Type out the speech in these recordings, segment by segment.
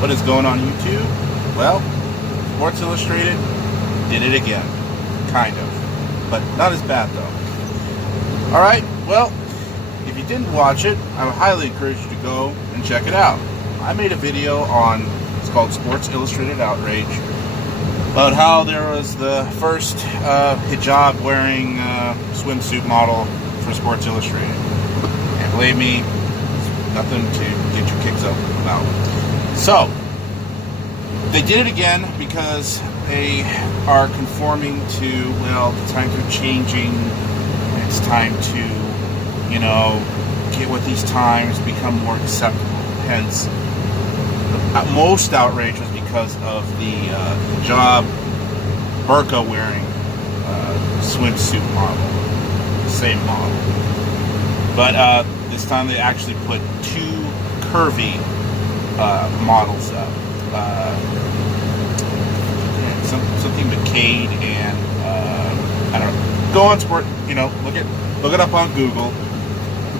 What is going on YouTube? Well, Sports Illustrated did it again. Kind of. But not as bad though. Alright, well, if you didn't watch it, I would highly encourage you to go and check it out. I made a video on, it's called Sports Illustrated Outrage, about how there was the first hijab wearing swimsuit model for Sports Illustrated. And believe me, it's nothing to get your kicks up about. So, they did it again because they are conforming to, well, the times are changing. It's time to, get with these times, become more acceptable. Hence, the most outrage was because of the hijab burqa wearing swimsuit model, the same model. But this time they actually put two curvy models up. Something McCade and I don't know. Go on sport, look it up on Google.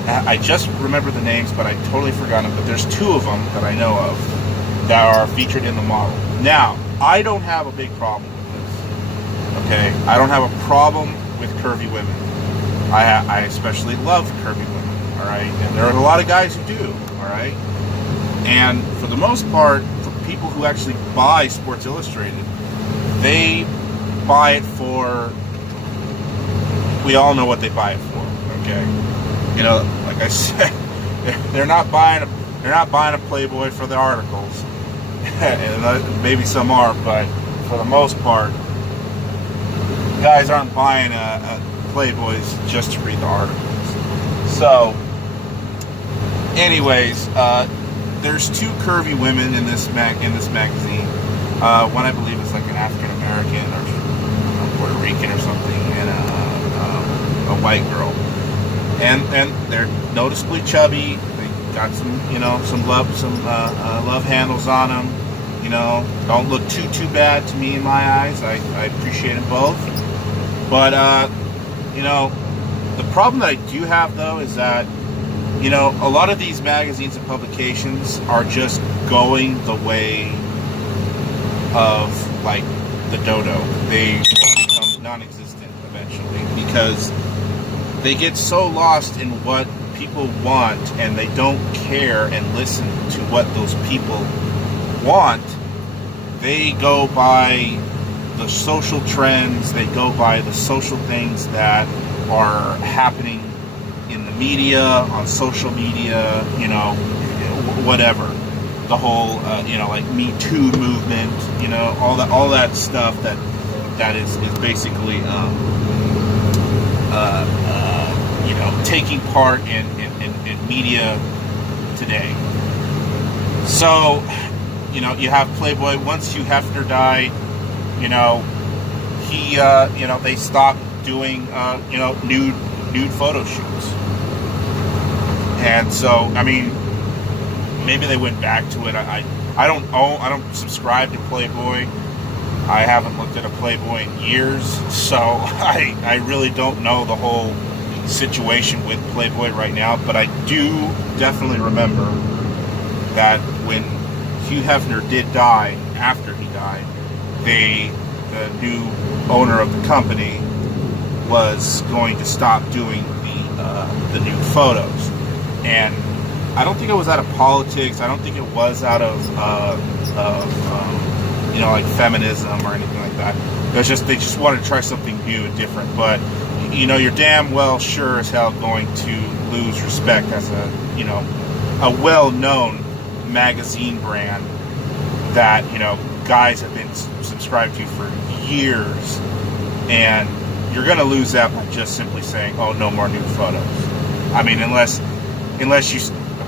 I just remember the names, but I totally forgot them. But there's two of them that I know of that are featured in the model. Now, I don't have a big problem with this. Okay, I don't have a problem with curvy women. I especially love curvy women. All right, and there are a lot of guys who do. All right, and for the most part, for people who actually buy Sports Illustrated, they buy it for. We all know what they buy it for. Okay. Like I said, they're not buying a Playboy for the articles, and maybe some are, but for the most part, guys aren't buying Playboys just to read the articles. So, anyways, there's two curvy women in this magazine. One I believe is like an African American or Puerto Rican or something, and a white girl. And they're noticeably chubby. They got some love handles on them. Don't look too bad to me in my eyes. I appreciate them both. But the problem that I do have though is that a lot of these magazines and publications are just going the way of like the dodo. They will become non-existent eventually because they get so lost in what people want and they don't care and listen to what those people want. They go by the social trends, they go by the social things that are happening in the media, on social media, whatever. The whole, like Me Too movement, all that stuff that is basically taking part in media today. So, you have Playboy. Once Hugh Hefner died, they stopped doing, nude photo shoots. And so, maybe they went back to it. I don't subscribe to Playboy. I haven't looked at a Playboy in years, so I really don't know the whole situation with Playboy right now, but I do definitely remember that when Hugh Hefner did die, after he died, the new owner of the company was going to stop doing the nude photos. And I don't think it was out of politics. I don't think it was out of like feminism or anything like that. They just wanted to try something new and different. But you're damn well sure as hell going to lose respect as a well-known magazine brand that guys have been subscribed to for years, and you're going to lose that by just simply saying, "Oh, no more nude photos." Unless you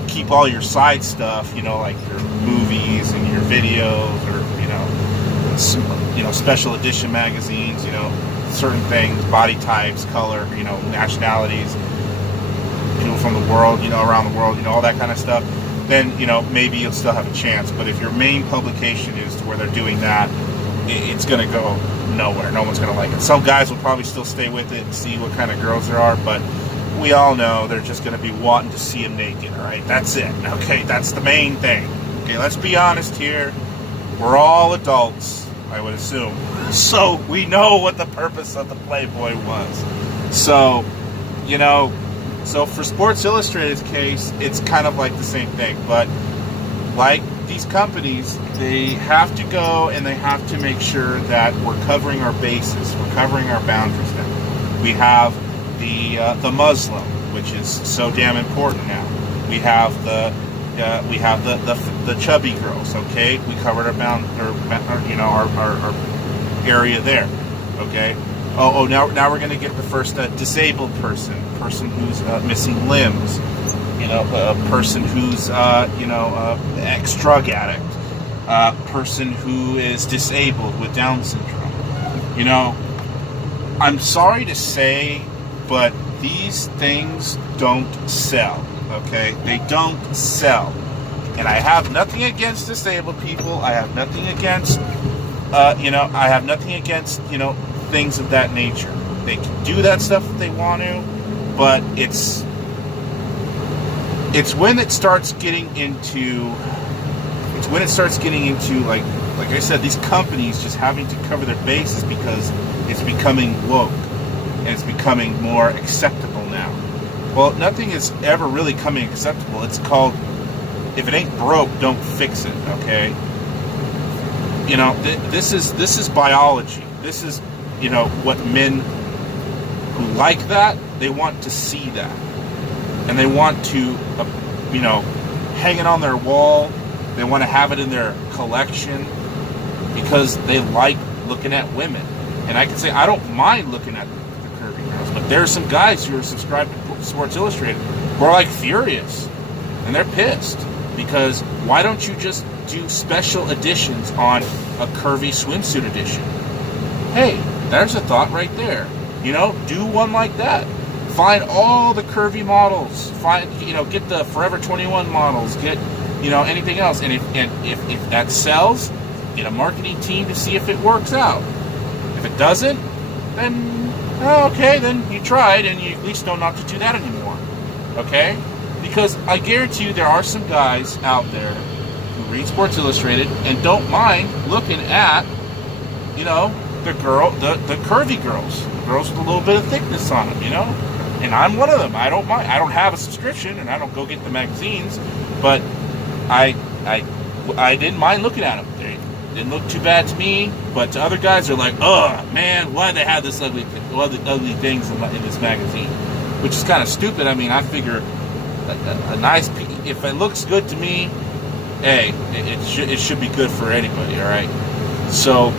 keep all your side stuff, like your movies and your videos, or special edition magazines, certain things, body types, color, nationalities, people from the world, around the world, all that kind of stuff, then, maybe you'll still have a chance. But if your main publication is to where they're doing that, it's going to go nowhere. No one's going to like it. Some guys will probably still stay with it and see what kind of girls there are, but we all know they're just going to be wanting to see them naked, all right? That's it, okay? That's the main thing, Okay, let's be honest here. We're all adults, I would assume. So we know what the purpose of the Playboy was. So, so for Sports Illustrated's case, it's kind of like the same thing. But like these companies, they have to go and they have to make sure that we're covering our bases. We're covering our boundaries now. We have the Muslim, which is so damn important now. We have the chubby girls. Okay, we covered our our area there. Okay. Now we're going to get the first disabled person who's missing limbs. A person who's ex-drug addict, person who is disabled with Down syndrome. I'm sorry to say, but these things don't sell. Okay, they don't sell. And I have nothing against disabled people. I have nothing against, things of that nature. They can do that stuff if they want to, but it's when it starts getting into, like I said, these companies just having to cover their bases because it's becoming woke and it's becoming more acceptable now. Well, nothing is ever really coming acceptable. It's called, if it ain't broke, don't fix it. Okay. This is biology. This is, what men who like that, they want to see that. And they want to, hang it on their wall. They want to have it in their collection because they like looking at women. And I can say, I don't mind looking at the curvy girls, but there are some guys who are subscribed to Sports Illustrated who are like furious. And they're pissed because why don't you just do special editions on a curvy swimsuit edition? Hey, there's a thought right there. Do one like that. Find all the curvy models. Get the Forever 21 models. Get, anything else. And if that sells, get a marketing team to see if it works out. If it doesn't, then okay, then you tried and you at least know not to do that anymore. Okay? Because I guarantee you there are some guys out there who read Sports Illustrated and don't mind looking at, the curvy girls. The girls with a little bit of thickness on them, And I'm one of them. I don't mind. I don't have a subscription and I don't go get the magazines, but I didn't mind looking at them. They didn't look too bad to me, but to other guys, they're like, oh man, why they have this ugly things in this magazine? Which is kind of stupid. I mean, I figure a nice, if it looks good to me, hey, it should be good for anybody, all right? So,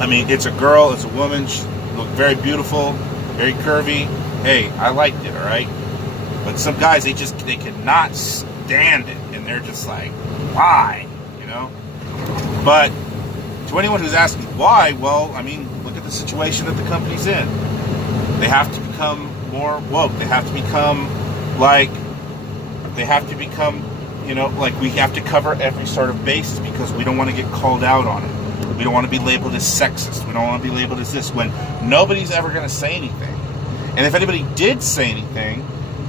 I mean, it's a girl, it's a woman, she looked very beautiful, very curvy. Hey, I liked it, all right? But some guys, they cannot stand it, and they're just like, why, But to anyone who's asking why, well, I mean, look at the situation that the company's in. They have to become more woke. They have to become like we have to cover every sort of basis because we don't want to get called out on it. We don't want to be labeled as sexist. We don't want to be labeled as this when nobody's ever going to say anything. And if anybody did say anything,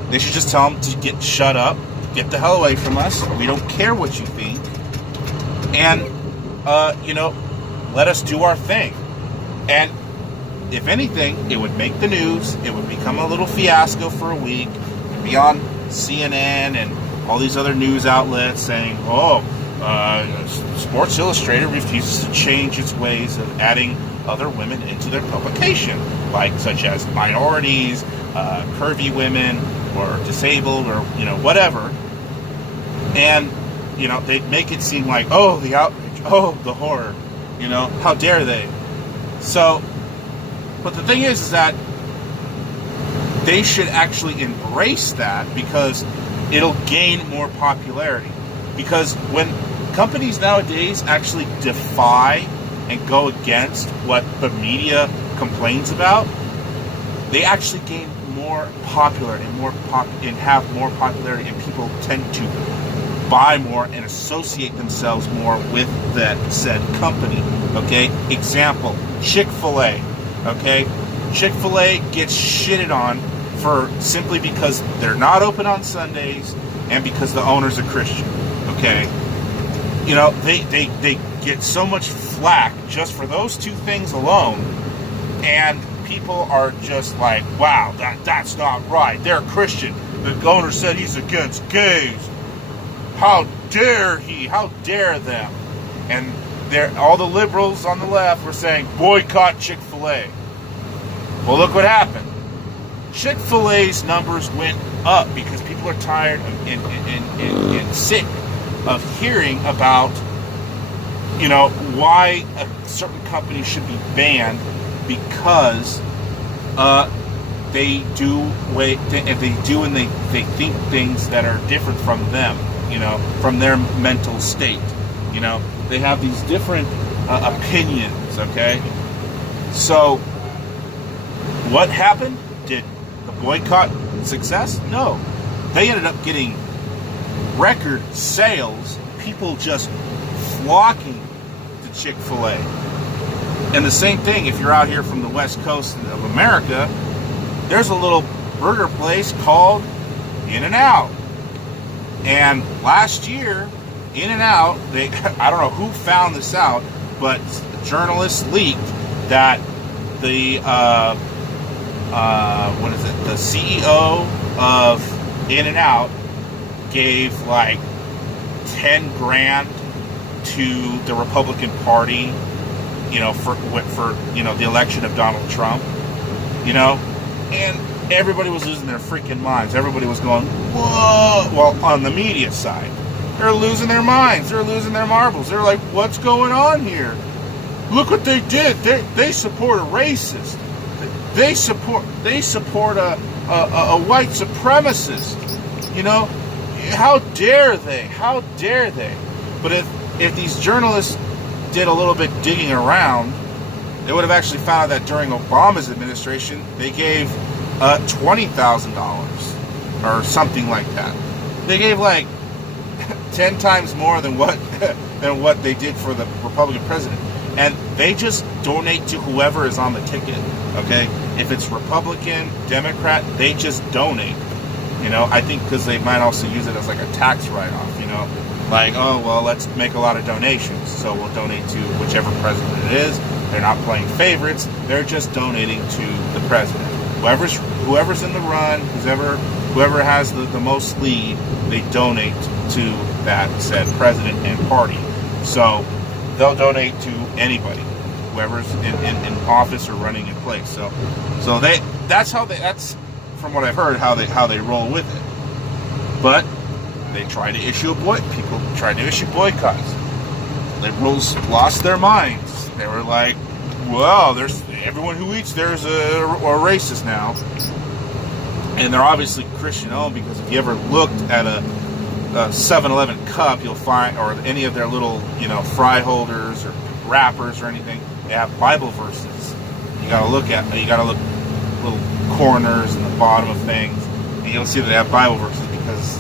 they should just tell them to shut up, get the hell away from us. We don't care what you think. And, let us do our thing. And if anything, it would make the news. It would become a little fiasco for a week. It'd be on CNN and all these other news outlets saying, Sports Illustrated refuses to change its ways of adding other women into their publication, such as minorities, curvy women, or disabled, or whatever. And they make it seem like, oh, the outrage, oh, the horror, how dare they? So, but the thing is that they should actually embrace that because it'll gain more popularity. Because when companies nowadays actually defy and go against what the media complains about, they actually gain more popular and have more popularity, and people tend to buy more and associate themselves more with that said company. Okay, example, Chick-fil-A. Okay, Chick-fil-A gets shitted on for simply because they're not open on Sundays and because the owner's a Christian. Okay, you know, they get so much flack just for those two things alone, and people are just like, wow, that's not right. They're Christian. The governor said he's against gays. How dare he? How dare them? And all the liberals on the left were saying, boycott Chick-fil-A. Well, look what happened. Chick-fil-A's numbers went up because people are tired and sick of hearing about, you know, why a certain company should be banned because they think things that are different from them, you know, from their mental state. You know, they have these different opinions, okay? So, what happened? Did the boycott success? No. They ended up getting record sales, people just flocking to Chick-fil-A. And the same thing, if you're out here from the West Coast of America, there's a little burger place called In-N-Out. And last year, In-N-Out, I don't know who found this out, but journalists leaked that the the CEO of In-N-Out gave like 10 grand to the Republican Party, you know, for you know, the election of Donald Trump, you know, and everybody was losing their freaking minds. Everybody was going, whoa. Well, on the media side, they're losing their minds. They're losing their marbles. They're like, what's going on here? Look what they did. They support a racist. They support a white supremacist. You know, how dare they? How dare they? But if these journalists did a little bit digging around, they would have actually found that during Obama's administration, they gave $20,000 or something like that. They gave like 10 times more than what they did for the Republican president. And they just donate to whoever is on the ticket, okay? If it's Republican, Democrat, they just donate. You know, I think because they might also use it as like a tax write-off, you know? Like, oh, well, let's make a lot of donations, so we'll donate to whichever president it is. They're not playing favorites. They're just donating to the president. Whoever's in the run, whoever has the most lead, they donate to that said president and party. So they'll donate to anybody, whoever's in office or running in place. So that's from what I've heard how they roll with it. But they try to issue people try to issue boycotts. Liberals lost their minds. They were like, well, there's everyone who eats there's a racist now. And they're obviously Christian owned, because if you ever looked at a 7-Eleven cup, you'll find, or any of their little, you know, fry holders or wrappers or anything, they have Bible verses. You gotta look little corners and the bottom of things, and you'll see that they have Bible verses because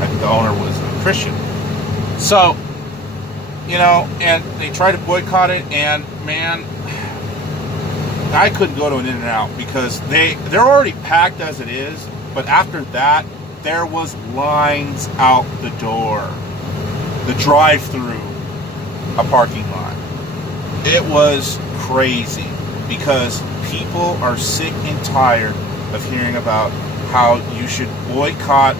I think the owner was a Christian. So, you know, and they tried to boycott it, and man, I couldn't go to an In-N-Out because they're already packed as it is, but after that, there was lines out the door. The drive-through, a parking lot. It was crazy because people are sick and tired of hearing about how you should boycott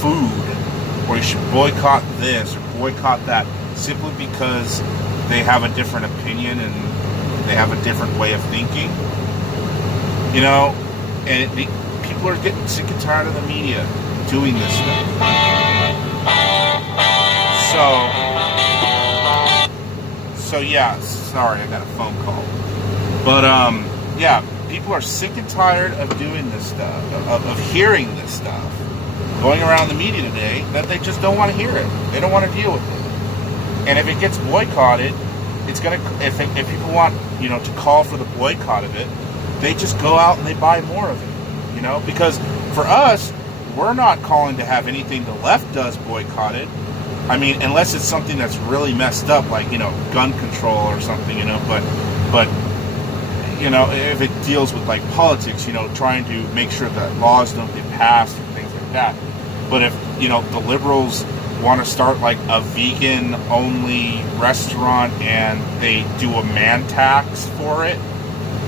food, or you should boycott this or boycott that, simply because they have a different opinion and they have a different way of thinking. You know, and people are getting sick and tired of the media doing this stuff. So yeah, sorry, I got a phone call. But yeah, people are sick and tired of doing this stuff, of hearing this stuff going around the media today, that they just don't want to hear it. They don't want to deal with it. And if it gets boycotted, it's gonna. If people want, you know, to call for the boycott of it, they just go out and they buy more of it. You know, because for us, we're not calling to have anything the left does boycotted. I mean, unless it's something that's really messed up, like, you know, gun control or something, you know. But you know, if it deals with like politics, you know, trying to make sure that laws don't get passed and things like that. But if, you know, the liberals want to start like a vegan only restaurant and they do a man tax for it.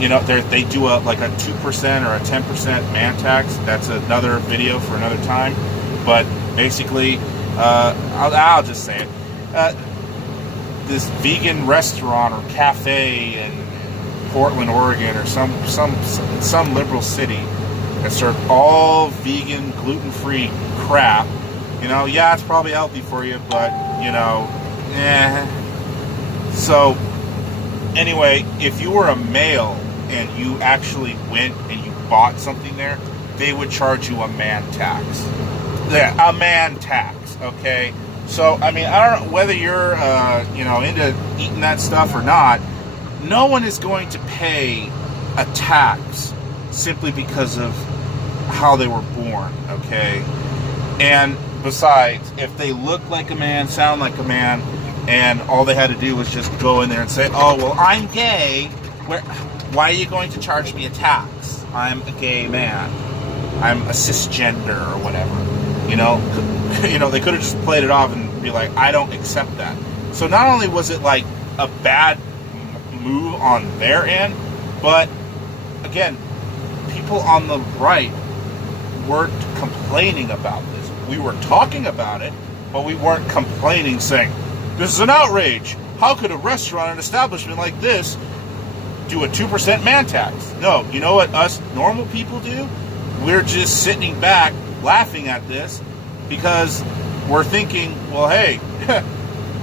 You know, they do a 2% or a 10% man tax. That's another video for another time. But basically, I'll just say it. This vegan restaurant or cafe in Portland, Oregon, or some liberal city that serve all vegan, gluten-free crap. You know, yeah, it's probably healthy for you, but you know, So anyway, if you were a male and you actually went and you bought something there, they would charge you a man tax. Yeah, a man tax. Okay. So I mean, I don't know whether you're into eating that stuff or not. No one is going to pay a tax simply because of how they were born. Okay. And besides, if they look like a man, sound like a man, and all they had to do was just go in there and say, "Oh, well, I'm gay. Why are you going to charge me a tax? I'm a gay man. I'm a cisgender or whatever." You know, they could have just played it off and be like, "I don't accept that." So not only was it like a bad move on their end, but again, people on the right weren't complaining about this. We were talking about it, but we weren't complaining, saying, "This is an outrage. How could a restaurant, an establishment like this, do a 2% man tax?" No, you know what us normal people do? We're just sitting back laughing at this because we're thinking, well, hey,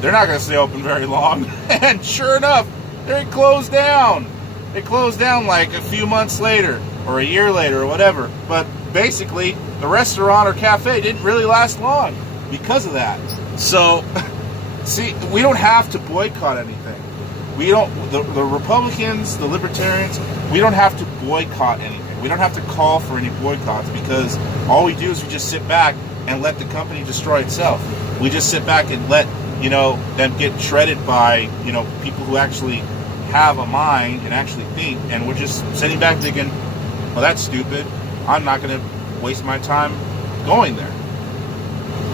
they're not going to stay open very long. And sure enough, they closed down. They closed down like a few months later or a year later or whatever. But basically, the restaurant or cafe didn't really last long because of that. So, see, we don't have to boycott anything. We don't, the Republicans, the Libertarians, we don't have to boycott anything. We don't have to call for any boycotts because all we do is we just sit back and let the company destroy itself. We just sit back and let, them get shredded by, people who actually have a mind and actually think, and we're just sitting back thinking, well, that's stupid. I'm not going to waste my time going there.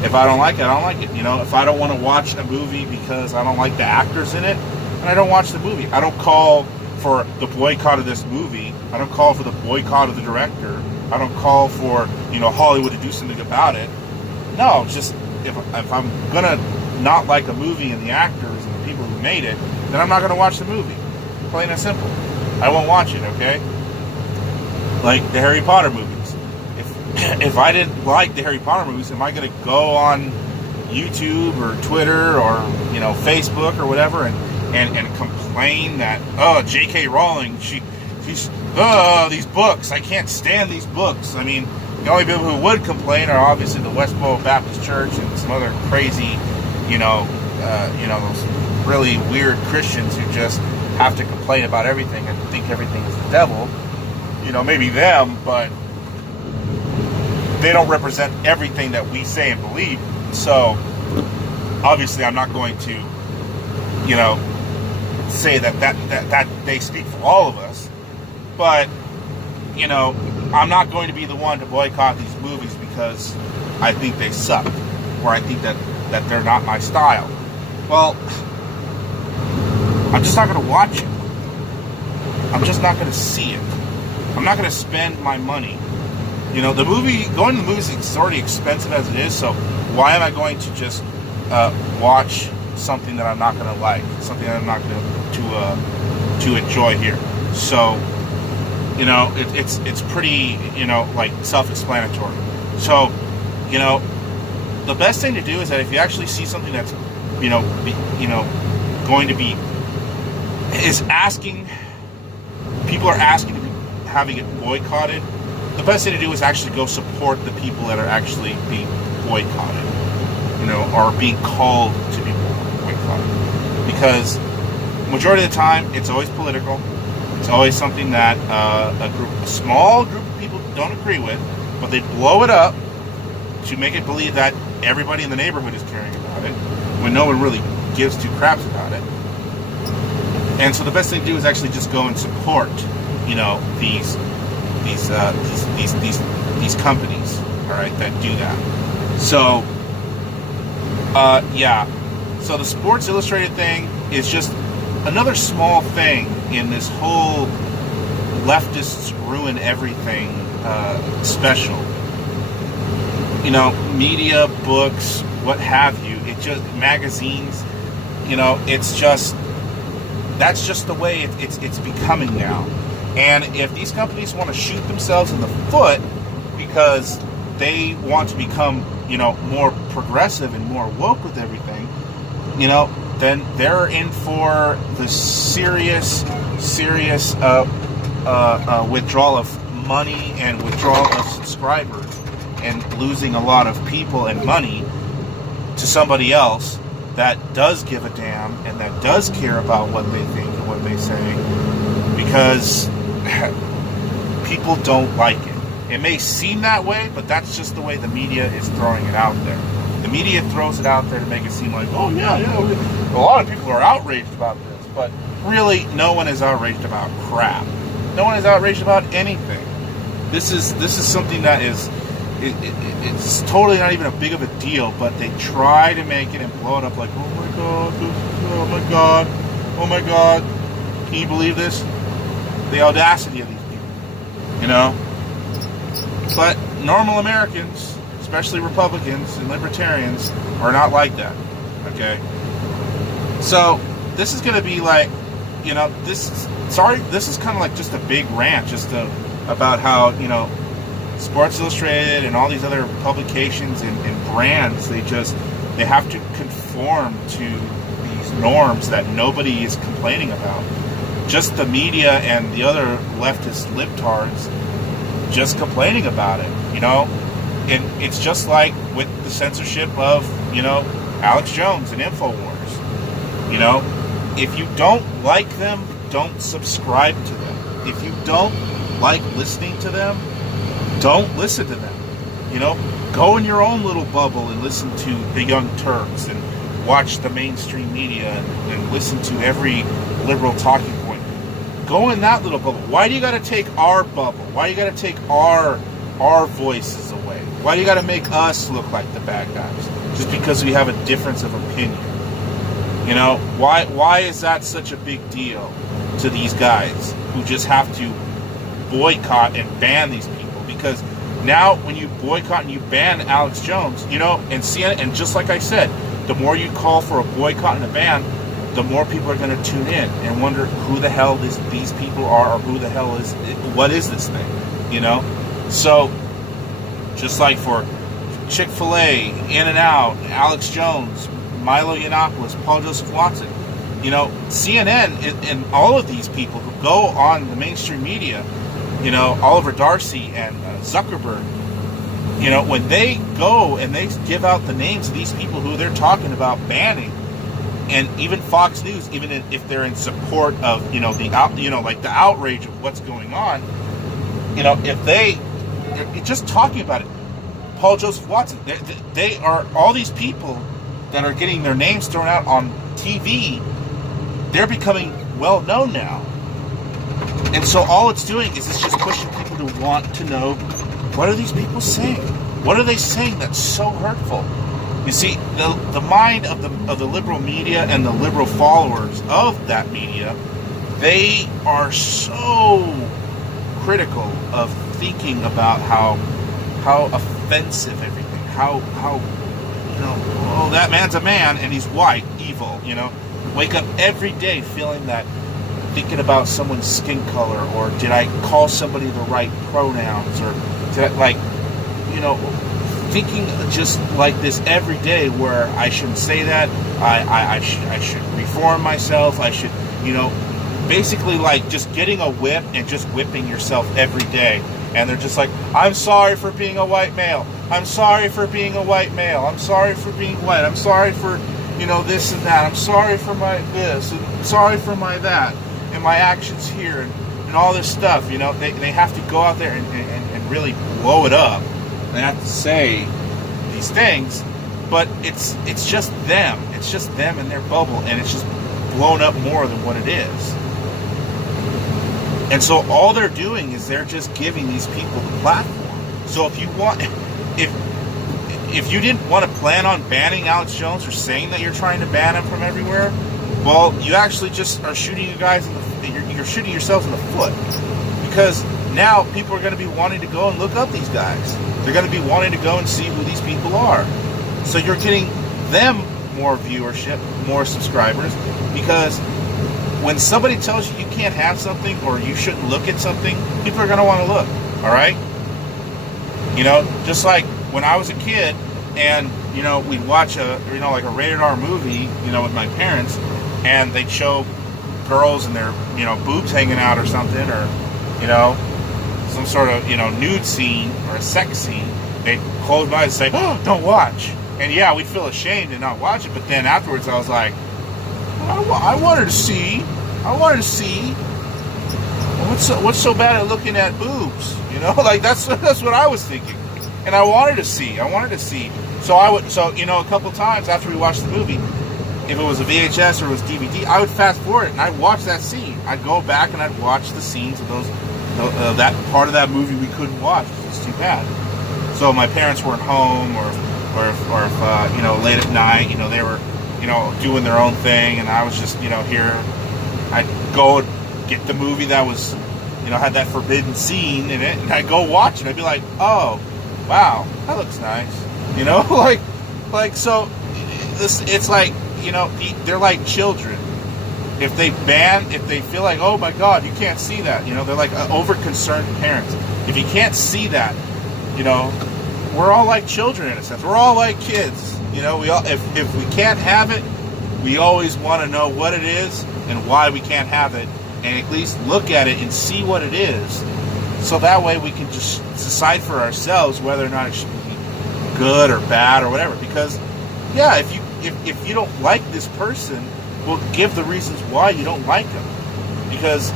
If I don't like it, I don't like it. If I don't want to watch a movie because I don't like the actors in it, then I don't watch the movie. I don't call for the boycott of this movie. I don't call for the boycott of the director. I don't call for, Hollywood to do something about it. No, just if I'm going to not like a movie and the actors and the people who made it, then I'm not going to watch the movie. Plain and simple. I won't watch it, okay? Like the Harry Potter movies. If I didn't like the Harry Potter movies, am I going to go on YouTube or Twitter or, Facebook or whatever and complain that, oh, J.K. Rowling, she's these books, I can't stand these books. I mean, the only people who would complain are obviously the Westboro Baptist Church and some other crazy, those really weird Christians who just have to complain about everything and think everything is the devil. Maybe them, but they don't represent everything that we say and believe. So, obviously, I'm not going to, say that they speak for all of us. But, I'm not going to be the one to boycott these movies because I think they suck, or I think that they're not my style. Well, I'm just not going to watch it. I'm just not going to see it. I'm not going to spend my money. Going to the movies is already expensive as it is, so why am I going to just watch something that I'm not going to like, something that I'm not going to enjoy here? So, it's pretty, self-explanatory. So, the best thing to do is that if you actually see something that's, going to be, people are asking to be having it boycotted, the best thing to do is actually go support the people that are actually being boycotted, or being called to be boycotted. Because majority of the time, it's always political. It's always something that a small group of people don't agree with, but they blow it up to make it believe that everybody in the neighborhood is caring about it, when no one really gives two craps about it. And so the best thing to do is actually just go and support, these companies, all right, that do that. So, Yeah. So the Sports Illustrated thing is just another small thing in this whole leftists ruin everything special. You know, media, books, what have you. It just magazines. You know, it's just that's just the way it's becoming now. And if these companies want to shoot themselves in the foot because they want to become, you know, more progressive and more woke with everything, you know, then they're in for the serious withdrawal of money and withdrawal of subscribers and losing a lot of people and money to somebody else that does give a damn and that does care about what they think and what they say, because people don't like it. It may seem that way, but that's just the way the media is throwing it out there. The media throws it out there to make it seem like, oh yeah, a lot of people are outraged about this, but really, no one is outraged about crap. No one is outraged about anything. This is something that is, it's totally not even a big of a deal, but they try to make it and blow it up like, oh my god, oh my god, oh my god. Can you believe this? The audacity of these people, you know? But normal Americans, especially Republicans and Libertarians, are not like that, okay? So, this is going to be like, you know, this is kind of like just a big rant about how, you know, Sports Illustrated and all these other publications and brands, they have to conform to these norms that nobody is complaining about. Just the media and the other leftist libtards just complaining about it, you know? And it's just like with the censorship of, you know, Alex Jones and InfoWars. You know, if you don't like them, don't subscribe to them. If you don't like listening to them, don't listen to them. You know, go in your own little bubble and listen to the Young Turks and watch the mainstream media and listen to every liberal talking point. Go in that little bubble. Why do you got to take our bubble? Why do you got to take our voices away? Why do you got to make us look like the bad guys just because we have a difference of opinion? You know, why is that such a big deal to these guys who just have to boycott and ban these people? Because now when you boycott and you ban Alex Jones, you know, and CNN, and just like I said, the more you call for a boycott and a ban, the more people are going to tune in and wonder who the hell these people are, or who the hell is, what is this thing, you know? So, just like for Chick-fil-A, In-N-Out, Alex Jones, Milo Yiannopoulos, Paul Joseph Watson, you know, CNN and all of these people who go on the mainstream media, you know, Oliver Darcy and Zuckerberg, you know, when they go and they give out the names of these people who they're talking about banning, and even Fox News, even if they're in support of, you know, the outrage of what's going on, you know, if they're just talking about it, Paul Joseph Watson, they are all these people that are getting their names thrown out on TV. They're becoming well known now. And so all it's doing is it's just pushing people to want to know, what are these people saying? What are they saying that's so hurtful? You see, the mind of the liberal media and the liberal followers of that media, they are so critical of thinking about how offensive everything, how you know, oh, that man's a man and he's white, evil, you know. Wake up every day feeling that, thinking about someone's skin color, or did I call somebody the right pronouns, or did I, like, you know, thinking just like this every day, where I shouldn't say that, I should reform myself, I should, you know, basically like just getting a whip and just whipping yourself every day. And they're just like, I'm sorry for being a white male, I'm sorry for being a white male, I'm sorry for being white, I'm sorry for, you know, this and that, I'm sorry for my this, and sorry for my that, and my actions here, and all this stuff, you know. They have to go out there and really blow it up. They have to say these things, but it's just them. It's just them in their bubble, and it's just blown up more than what it is. And so all they're doing is they're just giving these people the platform. So if you want, if if you didn't want to plan on banning Alex Jones or saying that you're trying to ban him from everywhere, well, you actually just are shooting you guys you're shooting yourselves in the foot, because now people are going to be wanting to go and look up these guys. They're going to be wanting to go and see who these people are. So you're getting them more viewership, more subscribers, because when somebody tells you you can't have something or you shouldn't look at something, people are going to want to look. All right? You know, just like when I was a kid and, you know, we'd watch like a rated R movie, you know, with my parents, and they'd show girls and their, you know, boobs hanging out or something, or, you know, some sort of, you know, nude scene or a sex scene. They'd close my eyes and say, "Oh, don't watch." And yeah, we'd feel ashamed to not watch it, but then afterwards I was like, I wanted to see. What's so bad at looking at boobs? You know, like that's what I was thinking, and I wanted to see. So you know, a couple times after we watched the movie, if it was a VHS or it was DVD, I would fast forward it and I'd watch that scene. I'd go back and I'd watch the scenes of that part of that movie we couldn't watch. It's too bad. So my parents weren't home, or if you know, late at night, you know, they were, you know, doing their own thing, and I was just, you know, here. I'd go and get the movie that was, you know, had that forbidden scene in it, and I'd go watch it. I'd be like, oh, wow, that looks nice. You know, like so. It's like, you know, they're like children. If they feel like, oh my God, you can't see that, you know, they're like over concerned parents. If you can't see that, you know, we're all like children in a sense. We're all like kids, you know. If we can't have it, we always want to know what it is and why we can't have it, and at least look at it and see what it is, so that way we can just decide for ourselves whether or not it should be good or bad or whatever. Because yeah, if you don't like this person, well, give the reasons why you don't like them. Because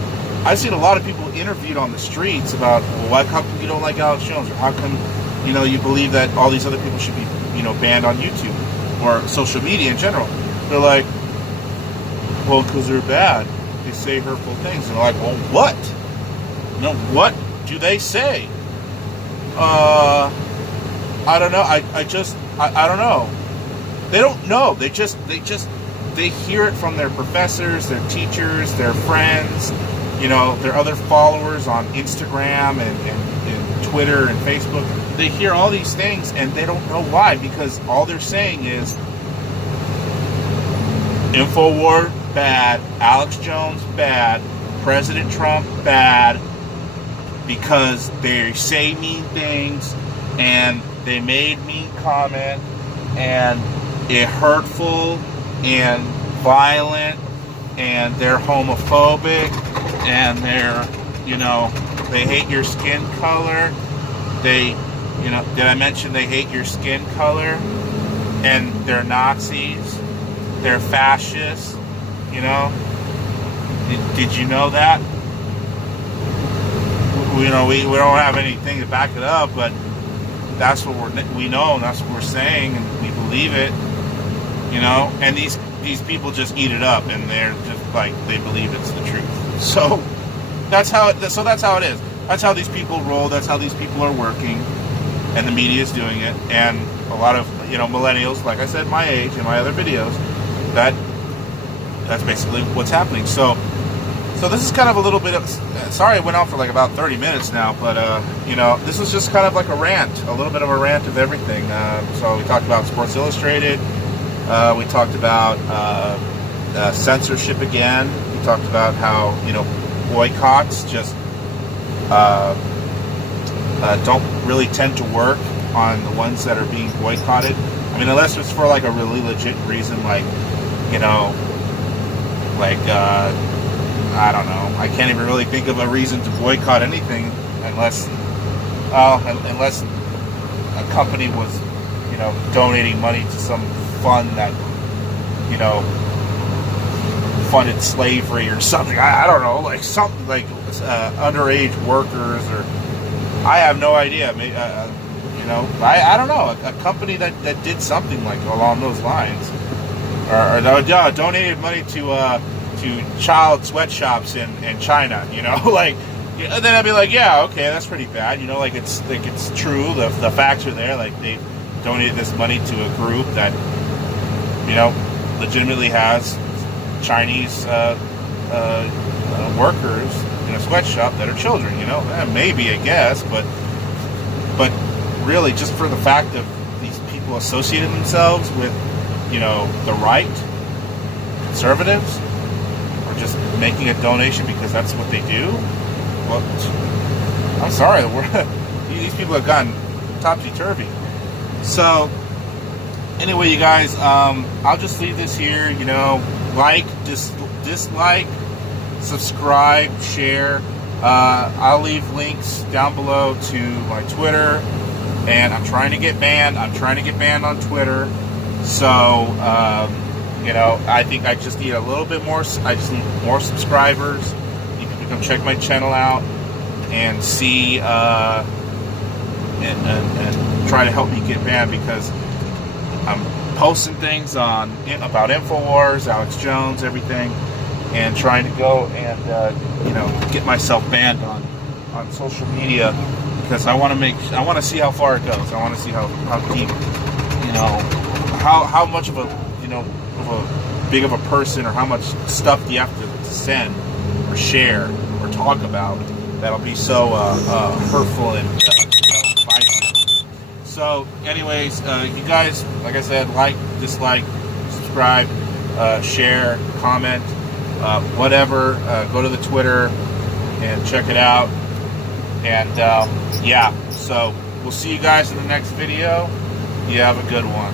I've seen a lot of people interviewed on the streets about, well, how come you don't like Alex Jones, or how come, you know, you believe that all these other people should be, you know, banned on YouTube or social media in general. They're like, well, because they're bad. They say hurtful things. And they're like, well, what? You know, what do they say? I don't know. I don't know. They don't know. They hear it from their professors, their teachers, their friends, you know, their other followers on Instagram and Twitter and Facebook. They hear all these things and they don't know why, because all they're saying is InfoWar bad, Alex Jones bad, President Trump bad, because they say mean things and they made mean comment and it hurtful and violent, and they're homophobic, and they're, you know, they hate your skin color. They, you know, did I mention they hate your skin color? And they're Nazis. They're fascists. You know? Did you know that? You know, we don't have anything to back it up, but that's what we know, and that's what we're saying, and we believe it. You know, and these people just eat it up, and they're just like, they believe it's the truth. So that's how it is. That's how these people roll. That's how these people are working, and the media is doing it. And a lot of, you know, millennials, like I said, my age in my other videos, that's basically what's happening. So this is kind of a little bit of, sorry, it went on for like about 30 minutes now, but you know, this is just kind of like a rant, a little bit of a rant of everything. So we talked about Sports Illustrated. We talked about censorship again. We talked about how, you know, boycotts just don't really tend to work on the ones that are being boycotted. I mean, unless it's for like a really legit reason, like, you know, like, I don't know. I can't even really think of a reason to boycott anything unless a company was, you know, donating money to some fund that, you know, funded slavery or something. I don't know, like something like underage workers, or I have no idea. Maybe, you know, I don't know, a company that did something like along those lines, or donated money to child sweatshops in China. You know, like, and then I'd be like, yeah, okay, that's pretty bad. You know, like it's true. The facts are there. Like they donated this money to a group that, you know, legitimately has Chinese workers in a sweatshop that are children, you know, maybe, I guess, but really just for the fact of these people associating themselves with, you know, the right, conservatives, or just making a donation because that's what they do. Well, I'm sorry, these people have gone topsy-turvy. So anyway, you guys, I'll just leave this here. You know, like, dislike, subscribe, share. I'll leave links down below to my Twitter, and I'm trying to get banned. I'm trying to get banned on Twitter. So, you know, I think I just need a little bit more. I just need more subscribers. You can come check my channel out and see, and try to help me get banned, because I'm posting things on about InfoWars, Alex Jones, everything, and trying to go and you know, get myself banned on social media, because I want to see how far it goes. I want to see how deep, you know, how much of a, you know, of a big of a person, or how much stuff do you have to send or share or talk about that'll be so hurtful and divisive. So anyways, you guys, like I said, like, dislike, subscribe, share, comment, whatever. Go to the Twitter and check it out. And yeah, so we'll see you guys in the next video. You have a good one.